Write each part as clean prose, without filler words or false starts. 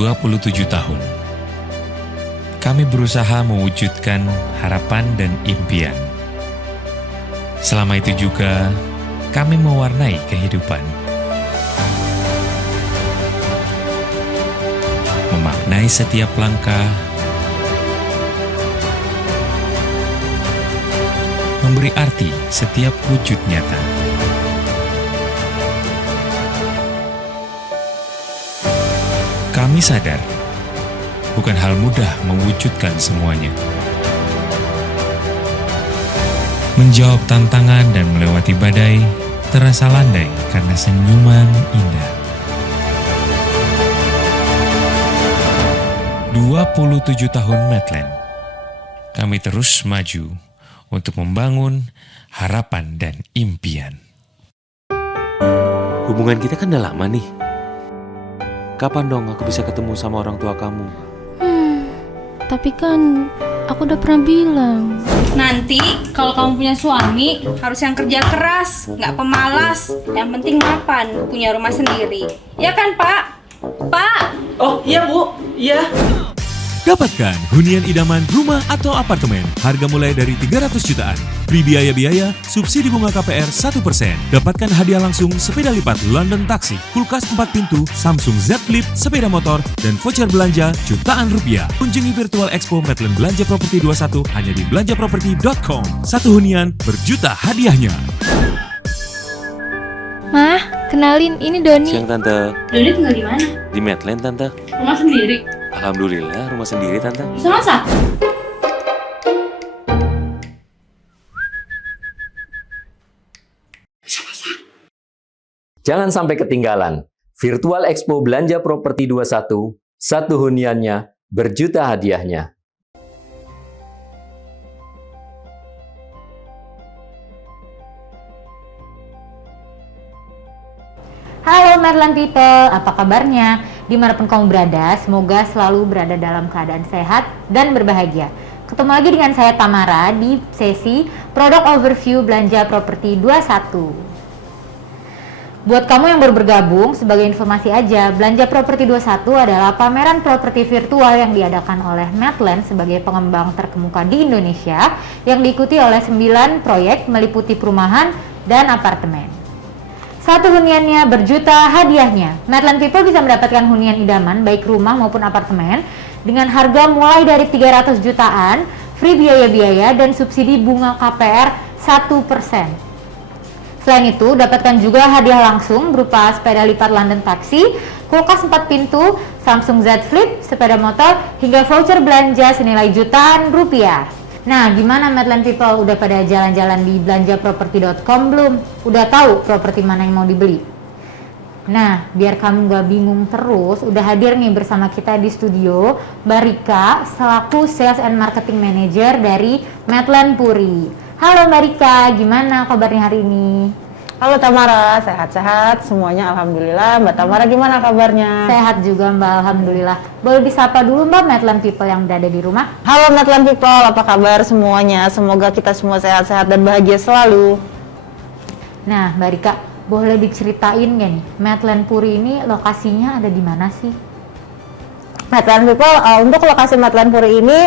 27 tahun. Kami berusaha mewujudkan harapan dan impian. Selama itu juga, kami mewarnai kehidupan. Memaknai setiap langkah, memberi arti setiap wujud nyata. Kami sadar, bukan hal mudah mewujudkan semuanya. Menjawab tantangan dan melewati badai terasa landai karena senyuman indah. 27 tahun Medland, kami terus maju untuk membangun harapan dan impian. Hubungan kita kan udah lama nih. Kapan dong aku bisa ketemu sama orang tua kamu? Tapi kan aku udah pernah bilang. Nanti kalau kamu punya suami harus yang kerja keras, nggak pemalas. Yang penting mapan, punya rumah sendiri. Ya kan Pak? Pak! Oh iya Bu, iya. Dapatkan hunian idaman rumah atau apartemen. Harga mulai dari 300 jutaan. Free biaya-biaya, subsidi bunga KPR 1%. Dapatkan hadiah langsung sepeda lipat London Taxi, kulkas 4 pintu, Samsung Z Flip, sepeda motor, dan voucher belanja jutaan rupiah. Kunjungi Virtual Expo Medland Belanja Properti 21 hanya di belanjaproperti.com. Satu hunian berjuta hadiahnya. Mah, kenalin ini Doni. Siang Tante. Doni tinggal di mana? Di Medland Tante. Rumah sendiri. Alhamdulillah rumah sendiri Tante. Bisa masak? Jangan sampai ketinggalan. Virtual Expo Belanja Properti 21, satu huniannya, berjuta hadiahnya. Halo Medland People, apa kabarnya? Dimanapun kamu berada, semoga selalu berada dalam keadaan sehat dan berbahagia. Ketemu lagi dengan saya Tamara di sesi Product Overview Belanja Properti 21. Buat kamu yang baru bergabung, sebagai informasi aja, Belanja Properti 21 adalah pameran properti virtual yang diadakan oleh Medland sebagai pengembang terkemuka di Indonesia yang diikuti oleh 9 proyek meliputi perumahan dan apartemen. Satu huniannya berjuta hadiahnya. Medland People bisa mendapatkan hunian idaman baik rumah maupun apartemen dengan harga mulai dari 300 jutaan, free biaya-biaya dan subsidi bunga KPR 1%. Selain itu, dapatkan juga hadiah langsung berupa sepeda lipat London Taxi, kulkas 4 pintu, Samsung Z Flip, sepeda motor, hingga voucher belanja senilai jutaan rupiah. Nah, gimana Medland People? Udah pada jalan-jalan di belanjaproperti.com belum? Udah tahu properti mana yang mau dibeli? Nah, biar kamu gak bingung terus, udah hadir nih bersama kita di studio Mbak Rika selaku Sales and Marketing Manager dari Medland Puri. Halo Mbak Rika, gimana kabarnya hari ini? Halo Tamara, sehat-sehat semuanya alhamdulillah. Mbak Tamara gimana kabarnya? Sehat juga Mbak, alhamdulillah. Boleh disapa dulu Mbak Medland People yang berada di rumah? Halo Medland People, apa kabar semuanya? Semoga kita semua sehat-sehat dan bahagia selalu. Nah Mbak Rika, boleh diceritain gak nih, Medland Puri ini lokasinya ada di mana sih? Medland People, untuk lokasi Medland Puri ini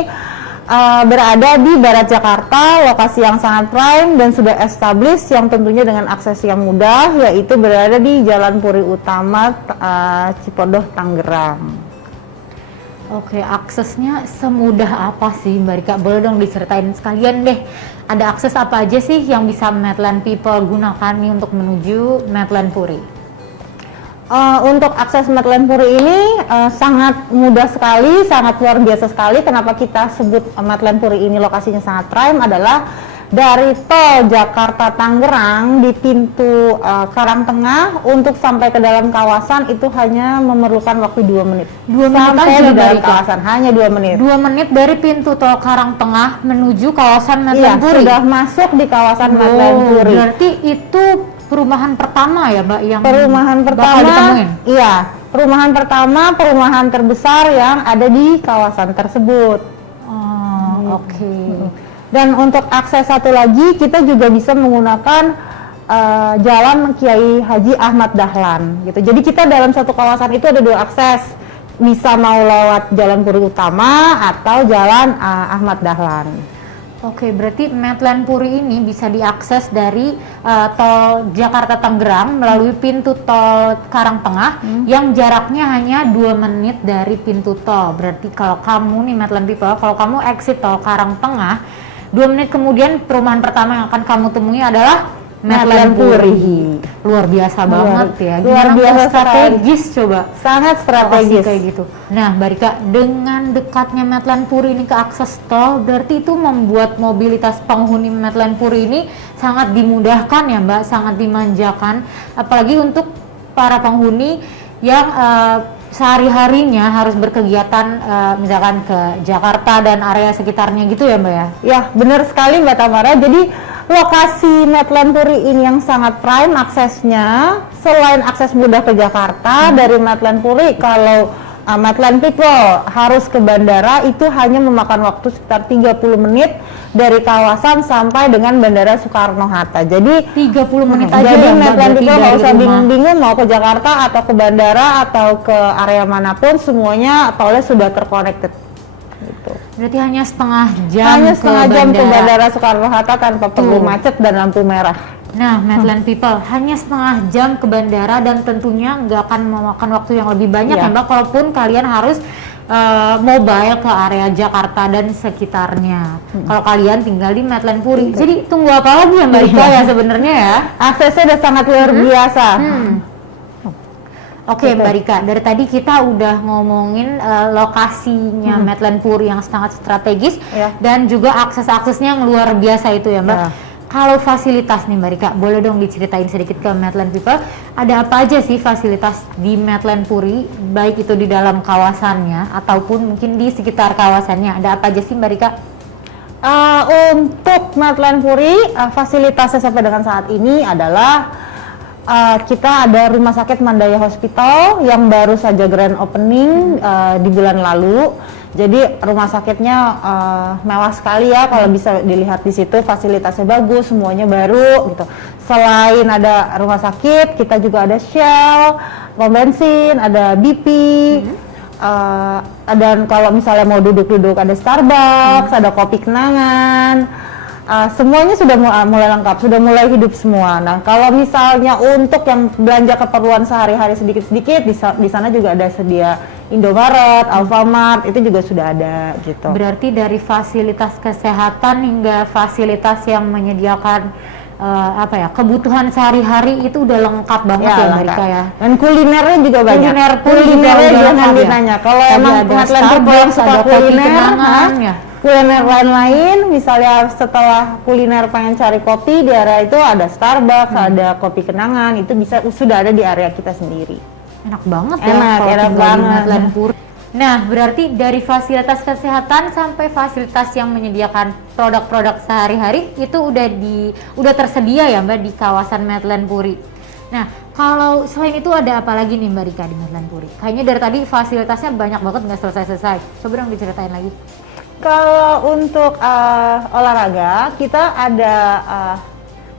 berada di Barat Jakarta, lokasi yang sangat prime dan sudah established yang tentunya dengan akses yang mudah, yaitu berada di Jalan Puri Utama, Cipodoh, Tangerang. Oke, aksesnya semudah apa sih Mbak Rika? Boleh dong diceritain sekalian deh, ada akses apa aja sih yang bisa Medland People gunakan nih untuk menuju Medland Puri? Untuk akses Medland Puri ini sangat mudah sekali, sangat luar biasa sekali. Kenapa kita sebut Medland Puri ini lokasinya sangat prime adalah dari tol Jakarta Tangerang di pintu Karangtengah untuk sampai ke dalam kawasan itu hanya memerlukan waktu 2 menit. 2 menit sampai aja di dalam Rika? kawasan hanya 2 menit. 2 menit dari pintu tol Karangtengah menuju kawasan Iya, Medland Puri? sudah masuk di kawasan Medland Puri. Berarti itu perumahan pertama ya Mbak yang Perumahan bakal pertama, ditemuin? iya, perumahan pertama, perumahan terbesar yang ada di kawasan tersebut. Oke. Dan untuk akses satu lagi, kita juga bisa menggunakan Jalan Kiai Haji Ahmad Dahlan, gitu. Jadi kita dalam satu kawasan itu ada 2 akses. bisa mau lewat Jalan Puri Utama atau Jalan Ahmad Dahlan. Oke, berarti Medland Puri ini bisa diakses dari tol Jakarta Tangerang melalui pintu tol Karangtengah yang jaraknya hanya 2 menit dari pintu tol. Berarti kalau kamu nih Medland People, kalau kamu exit tol Karangtengah, 2 menit kemudian perumahan pertama yang akan kamu temui adalah Medland Puri. Luar biasa banget ya. Luar Gimana biasa strategis coba. Sangat strategis Kayak gitu. Nah, Mbak Rika, dengan dekatnya Medland Puri ini ke akses tol, berarti itu membuat mobilitas penghuni Medland Puri ini sangat dimudahkan ya Mbak, sangat dimanjakan. Apalagi untuk para penghuni yang sehari-harinya harus berkegiatan misalkan ke Jakarta dan area sekitarnya gitu ya Mbak ya? Ya, benar sekali Mbak Tamara. Jadi lokasi Medland Puri ini yang sangat prime aksesnya, selain akses mudah ke Jakarta dari Medland Puri, kalau Medland People harus ke bandara itu hanya memakan waktu sekitar 30 menit dari kawasan sampai dengan Bandara Soekarno-Hatta. Jadi 30 menit aja jadi ya, Mbak, Medland berarti People nggak dari usah rumah. bingung-bingung mau ke Jakarta atau ke bandara atau ke area manapun, semuanya tolnya sudah terconnected. Gitu. Berarti hanya setengah jam Hanya setengah jam ke bandara. Bandara Soekarno-Hatta tanpa perlu macet dan lampu merah. Nah, Medland People hanya setengah jam ke bandara dan tentunya nggak akan memakan waktu yang lebih banyak ya Mbak, kalaupun kalian harus mobile ke area Jakarta dan sekitarnya. Kalau kalian tinggal di Medland Puri. Jadi tunggu apa lagi ya Mbak Rika ya sebenarnya ya? Aksesnya udah sangat luar biasa. Oke Mbak Rika, dari tadi kita udah ngomongin lokasinya Medland Puri yang sangat strategis dan juga akses-aksesnya yang luar biasa itu ya Mbak. Kalau fasilitas nih Mbak Rika, boleh dong diceritain sedikit ke Medland People, ada apa aja sih fasilitas di Medland Puri, baik itu di dalam kawasannya ataupun mungkin di sekitar kawasannya, ada apa aja sih Mbak Rika? Untuk Medland Puri, fasilitasnya sampai dengan saat ini adalah kita ada Rumah Sakit Mandaya Hospital yang baru saja grand opening di bulan lalu. Jadi rumah sakitnya mewah sekali ya, kalau bisa dilihat di situ fasilitasnya bagus, semuanya baru gitu. Selain ada rumah sakit, kita juga ada Shell, pom bensin, ada BP. Dan kalau misalnya mau duduk-duduk ada Starbucks, ada kopi kenangan. Semuanya sudah mulai lengkap, sudah mulai hidup semua. Nah, kalau misalnya untuk yang belanja keperluan sehari-hari sedikit-sedikit, di sana juga ada sedia Indomaret, Alfamart, itu juga sudah ada gitu. Berarti dari fasilitas kesehatan hingga fasilitas yang menyediakan kebutuhan sehari-hari itu udah lengkap banget ya Mbak Rika ya. Dan kulinernya juga banyak. Kulinernya jangan ditanya. Kalau emang Medland People yang suka kuliner, kuliner lain-lain, misalnya setelah kuliner pengen cari kopi di area itu ada Starbucks, ada kopi kenangan, itu sudah ada di area kita sendiri. Enak banget enak banget. Medland Puri. Nah, berarti dari fasilitas kesehatan sampai fasilitas yang menyediakan produk-produk sehari-hari itu udah tersedia ya Mbak di kawasan Medland Puri. Nah, kalau selain itu ada apa lagi nih Mbak Rika di Medland Puri? Kayaknya dari tadi fasilitasnya banyak banget nggak selesai-selesai. Coba dong diceritain lagi. Kalau untuk olahraga, kita ada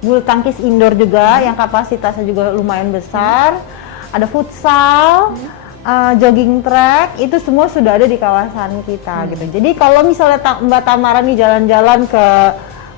bulu tangkis indoor juga yang kapasitasnya juga lumayan besar. Ada futsal, jogging track, itu semua sudah ada di kawasan kita gitu. Jadi kalau misalnya Mbak Tamara nih jalan-jalan ke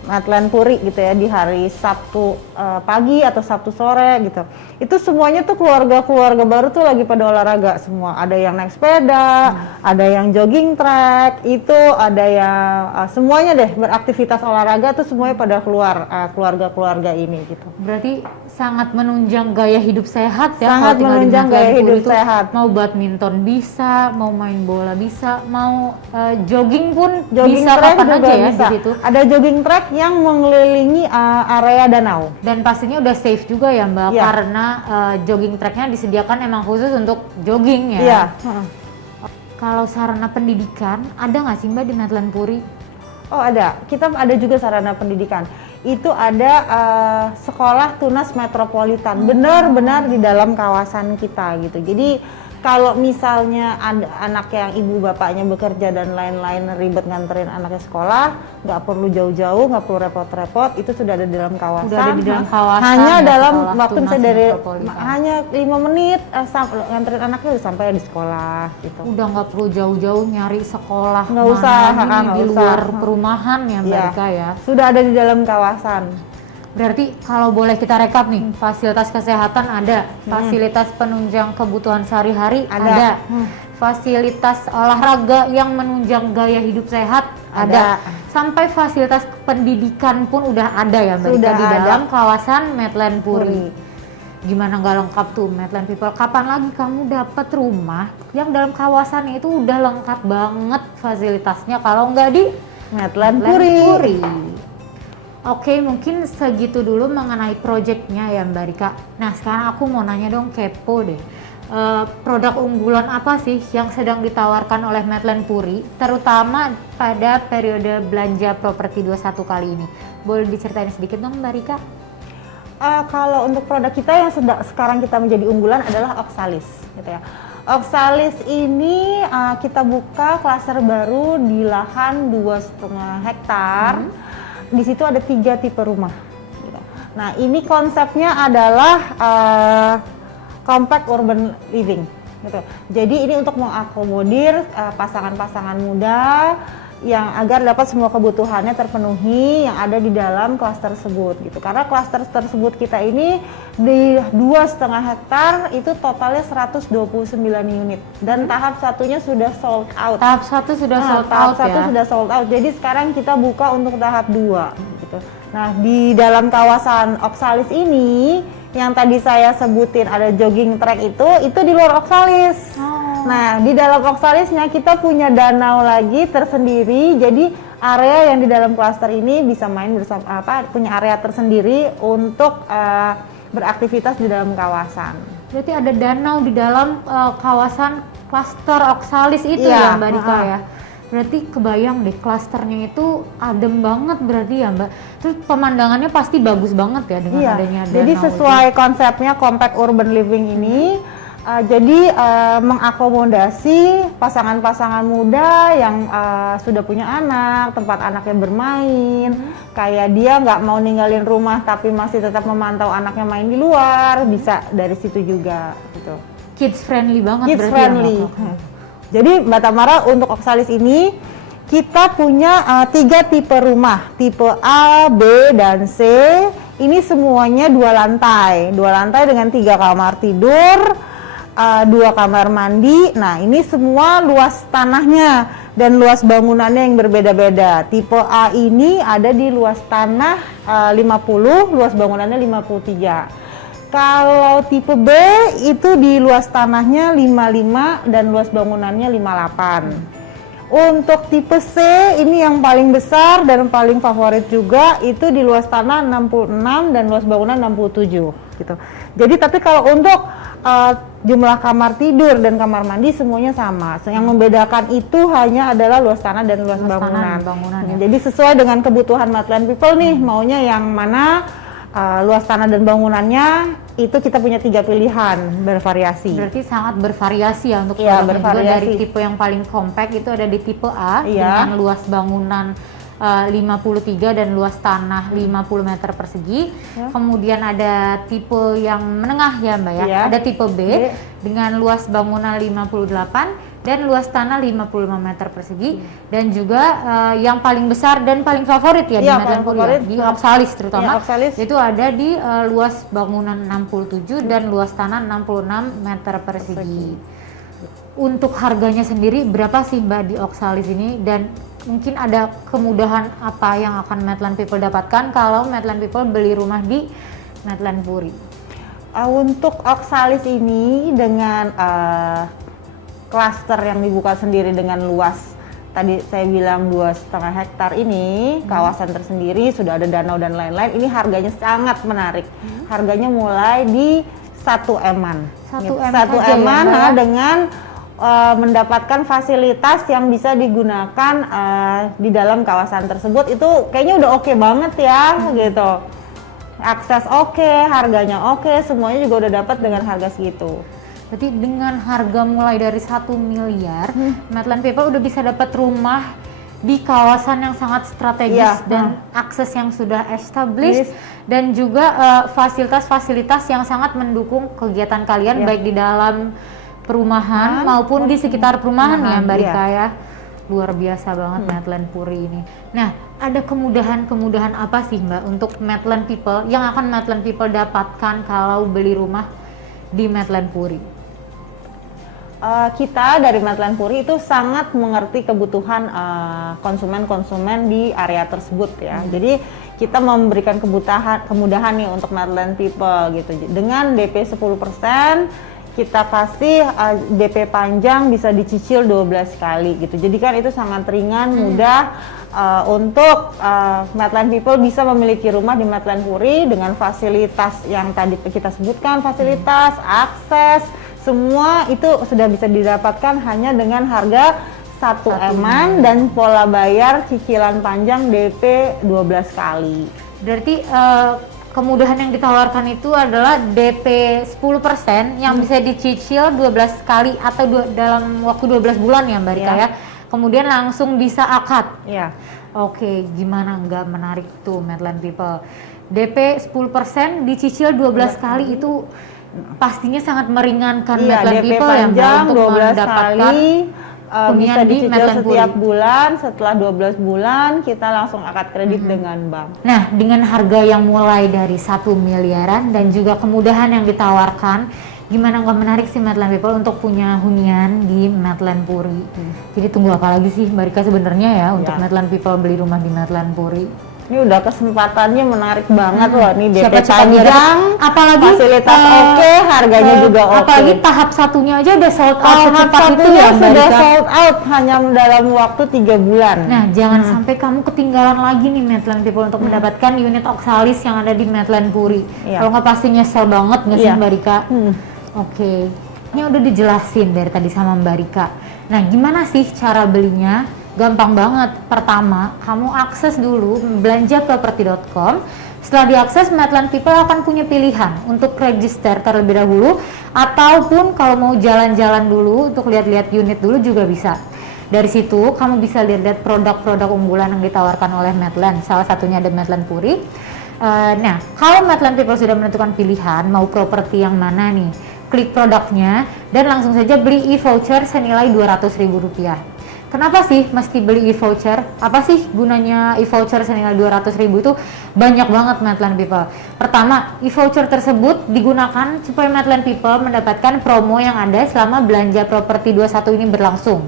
Medland Puri gitu ya di hari Sabtu pagi atau Sabtu sore gitu, itu semuanya tuh keluarga-keluarga baru tuh lagi pada olahraga semua. Ada yang naik sepeda, ada yang jogging track, itu ada yang semuanya deh beraktivitas olahraga tuh semuanya pada keluar keluarga-keluarga ini gitu. Berarti sangat menunjang gaya hidup sehat ya. Sangat menunjang gaya hidup sehat. Mau badminton bisa, mau main bola bisa, mau jogging pun Jogging bisa track kapan juga aja ya bisa. di situ. Ada jogging track yang mengelilingi area danau. Dan pastinya udah safe juga ya Mbak, Iya. karena jogging tracknya disediakan emang khusus untuk jogging ya. Iya. Kalau sarana pendidikan ada nggak sih Mbak di Medland Puri? Oh ada, kita ada juga sarana pendidikan. Itu ada sekolah tunas metropolitan, benar-benar di dalam kawasan kita gitu. Jadi kalau misalnya ada anak yang ibu bapaknya bekerja dan lain-lain ribet nganterin anaknya sekolah, nggak perlu jauh-jauh, nggak perlu repot-repot, itu sudah ada di dalam kawasan. Udah ada di dalam kawasan. Hanya ya, dalam sekolah waktu Tunas misalnya dari Metropolitan. hanya 5 menit nganterin anaknya udah sampai di sekolah gitu. Udah nggak perlu jauh-jauh nyari sekolah Nggak mana usah, lagi nih, nggak di usah. luar perumahan ya Mbak Iya. Rika ya. Sudah ada di dalam kawasan. Berarti kalau boleh kita rekap nih, fasilitas kesehatan ada, fasilitas penunjang kebutuhan sehari-hari ada, fasilitas olahraga yang menunjang gaya hidup sehat ada, sampai fasilitas pendidikan pun udah ada ya Mbak Rika Sudah di ada. dalam kawasan Medland Puri. Gimana nggak lengkap tuh Medland People? Kapan lagi kamu dapat rumah yang dalam kawasan itu udah lengkap banget fasilitasnya kalau nggak di Medland Medland Puri. Puri. Oke, mungkin segitu dulu mengenai proyeknya ya Mbak Rika. Nah, sekarang aku mau nanya dong, kepo deh. Produk unggulan apa sih yang sedang ditawarkan oleh Medland Puri, terutama pada periode belanja properti 21 kali ini? Boleh diceritain sedikit dong Mbak Rika? Kalau untuk produk kita yang sekarang kita menjadi unggulan adalah Oxalis, gitu ya. Oxalis ini kita buka klaster baru di lahan 2,5 hektar. Di situ ada 3 tipe rumah. Gitu. Nah, ini konsepnya adalah compact urban living. Gitu. Jadi ini untuk mengakomodir pasangan-pasangan muda yang agar dapat semua kebutuhannya terpenuhi yang ada di dalam klaster tersebut. Gitu. Karena klaster tersebut kita ini di 2,5 hektar itu totalnya 129 unit dan tahap satunya sudah sold out. Tahap 1 sudah sold Tahap out 1 ya? sudah sold out. Jadi sekarang kita buka untuk tahap 2 gitu. Nah, di dalam kawasan Oxalis ini yang tadi saya sebutin ada jogging track itu di luar Oxalis. Nah, di dalam Oxalisnya kita punya danau lagi tersendiri. Jadi area yang di dalam klaster ini bisa main bersama punya area tersendiri untuk beraktivitas di dalam kawasan. Berarti ada danau di dalam kawasan klaster Oxalis itu Iya, ya Mbak Rika ya? Berarti kebayang deh klasternya itu adem banget berarti ya Mbak. Terus pemandangannya pasti bagus banget ya dengan adanya danau. Jadi sesuai konsepnya compact urban living ini. Jadi mengakomodasi pasangan-pasangan muda yang sudah punya anak, tempat anaknya bermain, kayak dia nggak mau ninggalin rumah tapi masih tetap memantau anaknya main di luar, bisa dari situ juga gitu. Kids friendly banget Kids berarti friendly. ya Mbak? Jadi Mbak Tamara untuk Oxalis ini kita punya 3 tipe rumah, tipe A, B, dan C. Ini semuanya 2 lantai dengan 3 kamar tidur, 2 kamar mandi. Nah, ini semua luas tanahnya dan luas bangunannya yang berbeda-beda. Tipe A ini ada di luas tanah 50, luas bangunannya 53. Kalau tipe B itu di luas tanahnya 55 dan luas bangunannya 58. Untuk tipe C ini yang paling besar dan paling favorit juga, itu di luas tanah 66 dan luas bangunan 67 gitu. Jadi tapi kalau untuk jumlah kamar tidur dan kamar mandi semuanya sama. Yang membedakan itu hanya adalah luas tanah dan luas bangunan. Ya. Jadi sesuai dengan kebutuhan Medland People nih, maunya yang mana luas tanah dan bangunannya itu kita punya 3 pilihan, bervariasi. Berarti sangat bervariasi ya untuk Iya, produknya juga. bervariasi. Dari tipe yang paling compact itu ada di tipe A Iya. dengan luas bangunan 53 dan luas tanah 50 meter persegi. Ya. Kemudian ada tipe yang menengah ya Mbak ya. Iya. Ada tipe B dengan luas bangunan 58 dan luas tanah 55 meter persegi. Dan juga yang paling besar dan paling favorit ya di Iya, Medland paling Puri favorit. ya, di Oxalis terutama. Iya, Oxalis. Itu ada di luas bangunan 67 dan luas tanah 66 meter persegi. Untuk harganya sendiri berapa sih Mbak di Oxalis ini, dan mungkin ada kemudahan apa yang akan Medland People dapatkan kalau Medland People beli rumah di Medland Puri? Untuk Oxalis ini dengan klaster yang dibuka sendiri dengan luas tadi saya bilang 2,5 hektar ini, kawasan tersendiri, sudah ada danau dan lain-lain, ini harganya sangat menarik. Harganya mulai di 1 M-an. 1 M Satu saja ya, M-an Mbak? dengan mendapatkan fasilitas yang bisa digunakan di dalam kawasan tersebut. Itu kayaknya udah oke banget ya gitu. Akses oke, harganya oke, semuanya juga udah dapat dengan harga segitu. Berarti dengan harga mulai dari 1 miliar, Medland People udah bisa dapat rumah di kawasan yang sangat strategis dan akses yang sudah established dan juga fasilitas-fasilitas yang sangat mendukung kegiatan kalian baik di dalam perumahan maupun di sekitar perumahan ya Mbak Rika ya. Luar biasa banget Medland Puri ini. Nah, ada kemudahan-kemudahan apa sih Mbak untuk Medland People yang akan Medland People dapatkan kalau beli rumah di Medland Puri? Kita dari Medland Puri itu sangat mengerti kebutuhan konsumen-konsumen di area tersebut ya. Jadi kita memberikan kemudahan nih untuk Medland People gitu. Dengan DP 10%, kita kasih DP panjang bisa dicicil 12 kali gitu. Jadi kan itu sangat ringan, mudah untuk Medland People bisa memiliki rumah di Medland Puri dengan fasilitas yang tadi kita sebutkan, fasilitas, akses, semua itu sudah bisa didapatkan hanya dengan harga 1 M dan pola bayar cicilan panjang DP 12 kali. Berarti kemudahan yang ditawarkan itu adalah DP 10% yang bisa dicicil 12 kali atau dalam waktu 12 bulan ya Mbak Rika ya. Kemudian langsung bisa akad. Ya. Oke, gimana nggak menarik tuh Medland People. DP 10% dicicil 12 kali itu pastinya sangat meringankan Medland DP People ya Mbak panjang untuk 12 mendapatkan kali. Bisa di dicicil Medland setiap Puri. bulan, setelah 12 bulan kita langsung akad kredit dengan bank. Nah, dengan harga yang mulai dari 1 miliaran dan juga kemudahan yang ditawarkan, gimana nggak menarik sih Medland People untuk punya hunian di Medland Puri. Jadi tunggu apa lagi sih Mbak Rika sebenarnya ya untuk Medland People beli rumah di Medland Puri? Ini udah kesempatannya menarik banget loh, nih DP Siapa cepat panjang, apalagi fasilitas oke, harganya juga oke. Apalagi tahap satunya aja udah sold out Tahap secepat itu satunya ya Mbak sudah Rika. sold out hanya dalam waktu 3 bulan. Nah, jangan sampai kamu ketinggalan lagi nih Medland People untuk mendapatkan unit Oxalis yang ada di Medland Puri. Kalau nggak pasti nyesel banget nggak sih Mbak Rika? Oke, ini udah dijelasin dari tadi sama Mbak Rika. Nah, gimana sih cara belinya? Gampang banget. Pertama, kamu akses dulu belanjaproperti.com. Setelah diakses, Medland People akan punya pilihan untuk register terlebih dahulu, ataupun kalau mau jalan-jalan dulu untuk lihat-lihat unit dulu juga bisa. Dari situ, kamu bisa lihat-lihat produk-produk unggulan yang ditawarkan oleh Medland. Salah satunya ada Medland Puri. Nah, kalau Medland People sudah menentukan pilihan mau properti yang mana nih, klik produknya dan langsung saja beli e-voucher senilai Rp200.000. Kenapa sih mesti beli e-voucher? Apa sih gunanya e-voucher senilai Rp200.000 itu? Banyak banget Medland People. Pertama, e-voucher tersebut digunakan supaya Medland People mendapatkan promo yang ada selama belanja properti 21 ini berlangsung.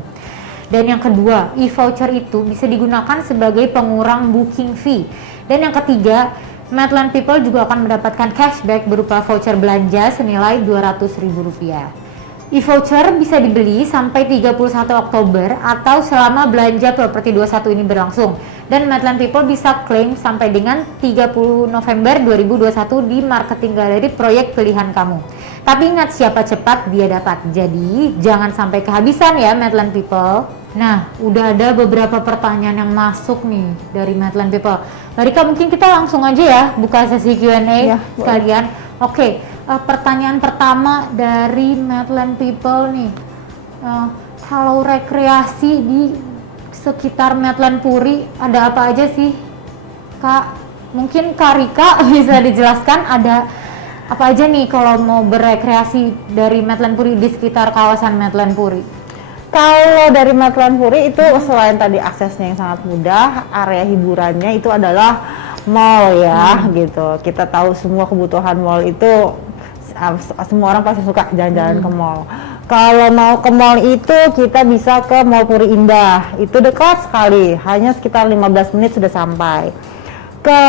Dan yang kedua, e-voucher itu bisa digunakan sebagai pengurang booking fee. Dan yang ketiga, Medland People juga akan mendapatkan cashback berupa voucher belanja senilai Rp200.000. E-voucher bisa dibeli sampai 31 Oktober atau selama belanja properti 21 ini berlangsung. Dan Medland People bisa klaim sampai dengan 30 November 2021 di marketing galeri proyek pilihan kamu. Tapi ingat, siapa cepat dia dapat. Jadi jangan sampai kehabisan ya Medland People. Nah, udah ada beberapa pertanyaan yang masuk nih dari Medland People. Rika, mungkin kita langsung aja ya buka sesi Q&A sekalian. Oke. Pertanyaan pertama dari Medland People nih, kalau rekreasi di sekitar Medland Puri ada apa aja sih Kak? Mungkin Kak Rika bisa dijelaskan ada apa aja nih kalau mau berekreasi dari Medland Puri di sekitar kawasan Medland Puri? Kalau dari Medland Puri itu selain tadi aksesnya yang sangat mudah, area hiburannya itu adalah mall ya gitu. Kita tahu semua kebutuhan mall itu semua orang pasti suka jalan-jalan ke mall. Kalau mau ke mall itu kita bisa ke Mall Puri Indah. Itu dekat sekali, hanya sekitar 15 menit sudah sampai. Ke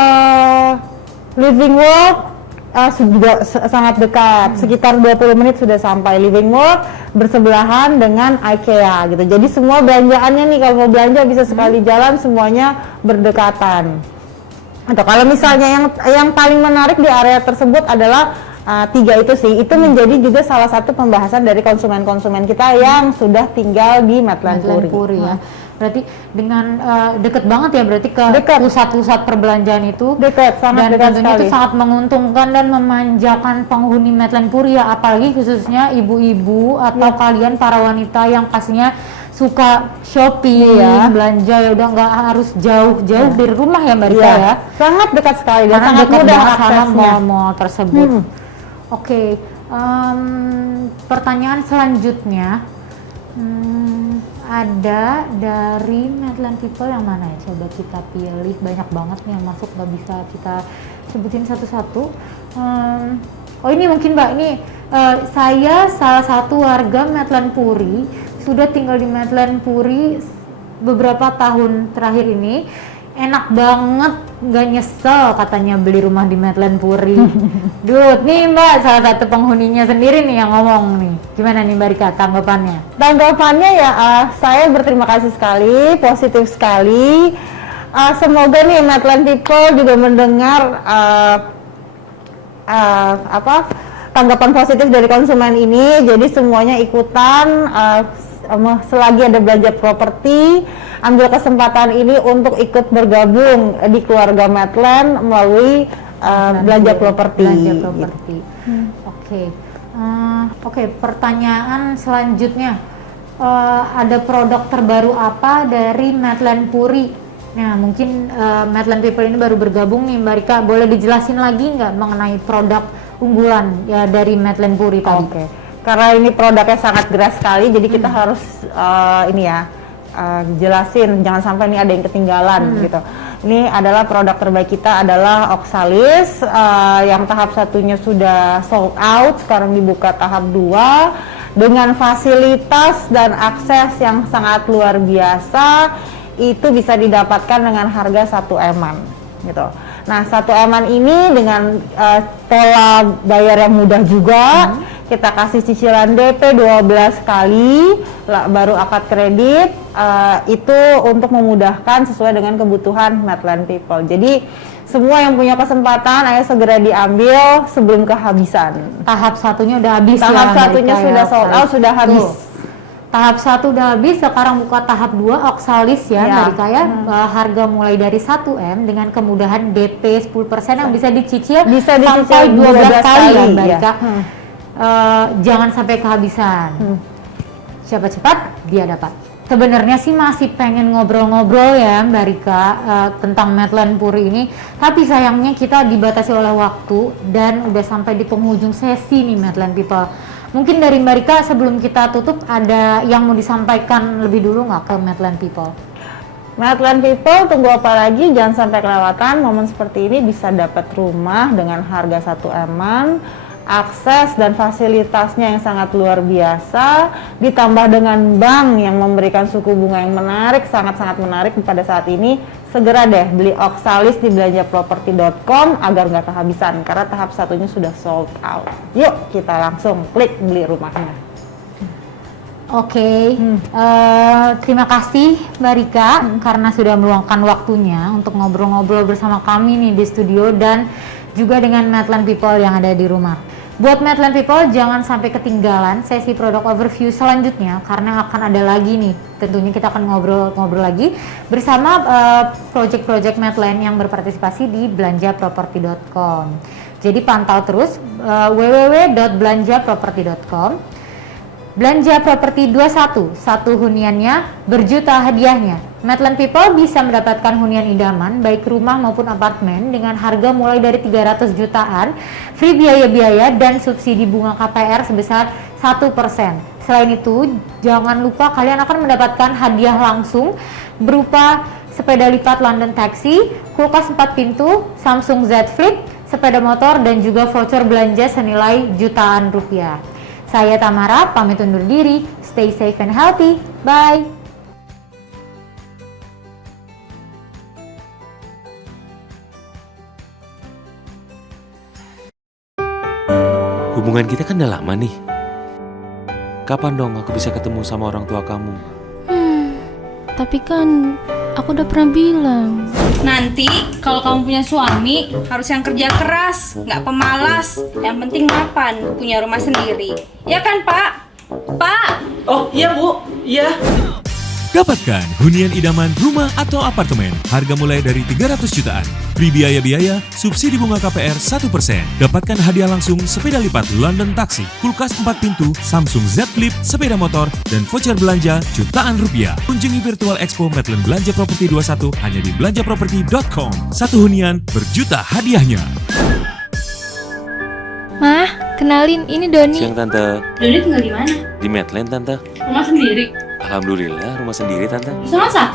Living World juga sangat dekat, sekitar 20 menit sudah sampai. Living World bersebelahan dengan IKEA gitu. Jadi semua belanjaannya nih kalau mau belanja bisa sekali jalan, semuanya berdekatan. Atau kalau misalnya yang paling menarik di area tersebut adalah 3 itu sih, itu menjadi juga salah satu pembahasan dari konsumen-konsumen kita yang sudah tinggal di Medland Puri. Ya. Berarti dengan deket banget ya berarti ke Deket. pusat-pusat perbelanjaan itu. Dekat, sangat Dan dekat tentunya sekali. itu sangat menguntungkan dan memanjakan penghuni Medland Puri ya, apalagi khususnya ibu-ibu atau kalian para wanita yang pastinya suka shopping, Iya. belanja ya udah nggak harus jauh-jauh dari rumah ya Mbak Rika Iya, ya. sangat dekat sekali dan Karena sangat dekat mudah banget sama aksesnya. mall-mall tersebut. Hmm. Oke, pertanyaan selanjutnya ada dari Medland People yang mana ya? Coba kita pilih, banyak banget nih yang masuk, nggak bisa kita sebutin satu-satu. Oh ini mungkin Mbak, ini saya salah satu warga Medland Puri, sudah tinggal di Medland Puri beberapa tahun terakhir ini. Enak banget, nggak nyesel katanya beli rumah di Medland Puri. Duh, nih Mbak, salah satu penghuninya sendiri nih yang ngomong nih. Gimana nih Mbak Rika tanggapannya? Tanggapannya ya, saya berterima kasih sekali, positif sekali. Semoga nih Medland People juga mendengar tanggapan positif dari konsumen ini. Jadi semuanya ikutan, selagi ada belanja properti, ambil kesempatan ini untuk ikut bergabung di keluarga Medland melalui belanja properti. Belanja properti. Oke, pertanyaan selanjutnya. Ada produk terbaru apa dari Medland Puri? Nah, mungkin Medland People ini baru bergabung nih Mbak Rika. Boleh dijelasin lagi nggak mengenai produk unggulan ya dari Medland Puri tadi? Oke. Karena ini produknya sangat geras sekali, jadi kita harus jelasin, jangan sampai ini ada yang ketinggalan gitu. Ini adalah produk terbaik kita adalah Oxalis, yang tahap satunya sudah sold out, sekarang dibuka tahap 2 dengan fasilitas dan akses yang sangat luar biasa. Itu bisa didapatkan dengan harga 1 M-an gitu. Nah, 1 M-an ini dengan pola bayar yang mudah juga. Kita kasih cicilan DP 12 kali, baru akad kredit, itu untuk memudahkan sesuai dengan kebutuhan Medland People. Jadi semua yang punya kesempatan, ayo segera diambil sebelum kehabisan. Tahap satunya udah habis ya Tahap Mbak satunya Rika, sudah ya, sold out, sudah habis. Tahap 1 udah habis, sekarang buka tahap 2 Oxalis ya Mbak Rika ya. Harga mulai dari 1 M dengan kemudahan DP 10% yang bisa dicicil, sampai 12 kali ya Mbak Rika. Jangan sampai kehabisan. Cepat-cepat dia dapat. Sebenarnya sih masih pengen ngobrol-ngobrol ya Mbak Rika tentang Medland Puri ini, tapi sayangnya kita dibatasi oleh waktu dan udah sampai di penghujung sesi nih Medland People. Mungkin dari Mbak Rika sebelum kita tutup ada yang mau disampaikan lebih dulu nggak ke Medland People? Medland People, tunggu apa lagi? Jangan sampai kelewatan momen seperti ini, bisa dapat rumah dengan harga 1 M-an, akses dan fasilitasnya yang sangat luar biasa, ditambah dengan bank yang memberikan suku bunga yang menarik, sangat-sangat menarik pada saat ini. Segera deh beli Oxalis di belanjaproperti.com agar nggak kehabisan, karena tahap satunya sudah sold out. Yuk kita langsung klik beli rumahnya. Oke, terima kasih Mbak Rika karena sudah meluangkan waktunya untuk ngobrol-ngobrol bersama kami nih di studio dan juga dengan Medland People yang ada di rumah. Buat Medland People, jangan sampai ketinggalan sesi produk overview selanjutnya karena akan ada lagi nih. Tentunya kita akan ngobrol-ngobrol lagi bersama project-project Medland yang berpartisipasi di belanjaproperti.com. Jadi pantau terus www.belanjaproperti.com. Belanja Properti 21, 1 huniannya berjuta hadiahnya. Medland People bisa mendapatkan hunian idaman baik rumah maupun apartemen dengan harga mulai dari 300 jutaan, free biaya-biaya dan subsidi bunga KPR sebesar 1%. Selain itu, jangan lupa kalian akan mendapatkan hadiah langsung berupa sepeda lipat London Taxi, kulkas 4 pintu, Samsung Z Flip, sepeda motor dan juga voucher belanja senilai jutaan rupiah. Saya Tamara, pamit undur diri. Stay safe and healthy. Bye. Hubungan kita kan udah lama nih. Kapan dong aku bisa ketemu sama orang tua kamu? Tapi kan aku udah pernah bilang. Nanti kalau kamu punya suami harus yang kerja keras, nggak pemalas. Yang penting mapan, punya rumah sendiri. Ya kan Pak? Pak? Oh iya Bu, iya. Dapatkan hunian idaman rumah atau apartemen. Harga mulai dari 300 jutaan. Free biaya-biaya, subsidi bunga KPR 1%. Dapatkan hadiah langsung sepeda lipat London Taxi, kulkas 4 pintu, Samsung Z Flip, sepeda motor, dan voucher belanja jutaan rupiah. Kunjungi Virtual Expo Medland Belanja Properti 21 hanya di belanjaproperti.com. Satu hunian berjuta hadiahnya. Mah, kenalin ini Doni. Siang Tante, Doni tinggal di mana? di Medland Tante. Rumah sendiri. Alhamdulillah rumah sendiri Tante. Bisa masak?